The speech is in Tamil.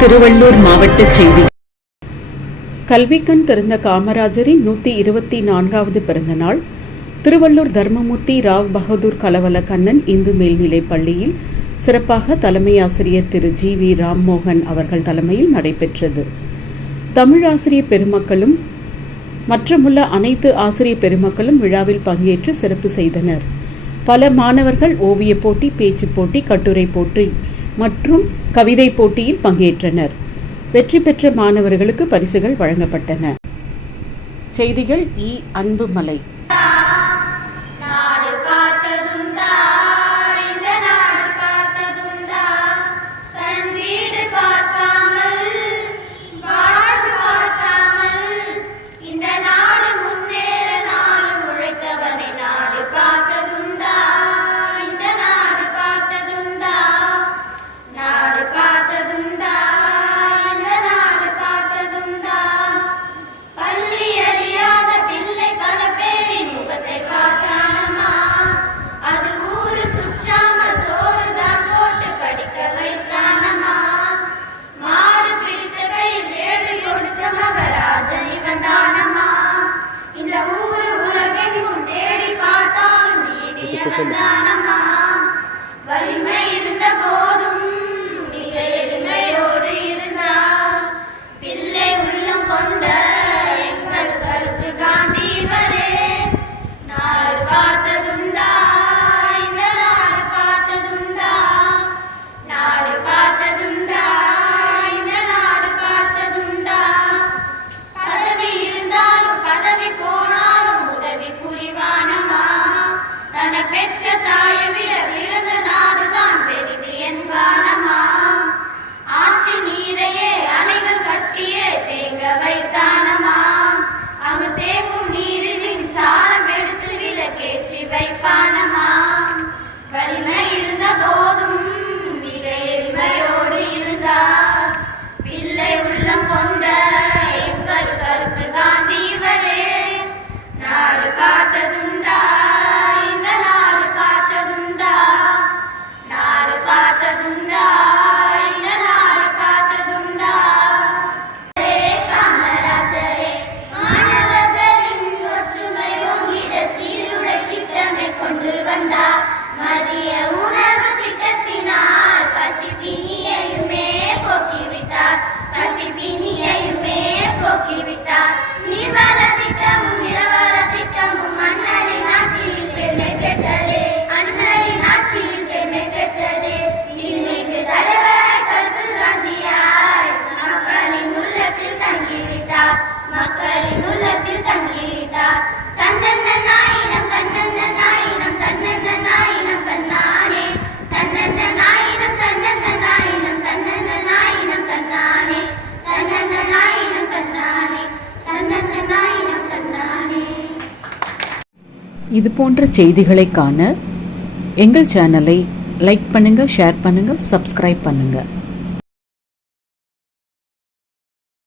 திருவள்ளூர் மாவட்ட செய்தி. கல்விக்கண் திறந்த காமராஜரின் 124வது பிறந்த நாள் திருவள்ளூர் தர்மமூர்த்தி ராவ் பகதூர் கலவல கண்ணன் இந்து மேல்நிலைப் பள்ளியில் சிறப்பாக தலைமை ஆசிரியர் திரு GV ராம்மோகன் அவர்கள் தலைமையில் நடைபெற்றது. தமிழ் ஆசிரியர் பெருமக்களும் மற்றமுள்ள அனைத்து ஆசிரியர் பெருமக்களும் விழாவில் பங்கேற்று சிறப்பு செய்தனர். பல மாணவர்கள் ஓவிய போட்டி, பேச்சு போட்டி, கட்டுரை போட்டி மற்றும் கவிதை போட்டியில் பங்கேற்றனர். வெற்றி பெற்ற மாணவர்களுக்கு பரிசுகள் வழங்கப்பட்டன. செய்திகள். அன்புமலை. வலிமை இருந்த போதும் மிக எளிமையோடு இருந்தார். பிள்ளை உள்ளம் கொண்ட எங்கள் கருப்பு காந்தி இவரே. நாடு பார்த்ததுண்டா, இந்த நாடு பார்த்ததுண்டா, நாடு பார்த்ததுண்டா, இந்த நாடு பார்த்ததுண்டா. பதவி இருந்தாலும் பதவி போனாலும் உதவி புரிவானமா. தன்னை பெற்ற தாயை விட பிறந்த நாடுதான் பெரிது என்பானமா. ஆட்சி நீரையே அணைகள் கட்டியே தேங்க வைத்தானமா. அங்கு தேங்கும் நீரின் சாரம் எடுத்து விலக்கேற்றி வைப்பானமா. வலிமை இருந்த போதும் மிக எளிமையோடு இருந்தார். பிள்ளை உள்ளம் கொண்ட எங்கள் கருப்பு காந்தி இவரே. நாடு பார்த்ததுண்டா, மக்களின் உள்ளத்தில் தங்கிவிட்டார். தன்னன்ன நாயினம் தன்னன்ன நாயினம் தன்னன்ன நாயினம் தன்னானே. தன்னன்ன நாயினம் தன்னன்ன நாயினம் தன்னன்ன நாயினம் தன்னானே. தன்னன்ன நாயினம் தன்னானே. தன்னன்ன நாயினம் தன்னானே. இது போன்ற செய்திகளை காண எங்கள் சேனலை லைக் பண்ணுங்க, ஷேர் பண்ணுங்க, சப்ஸ்கிரைப் பண்ணுங்க.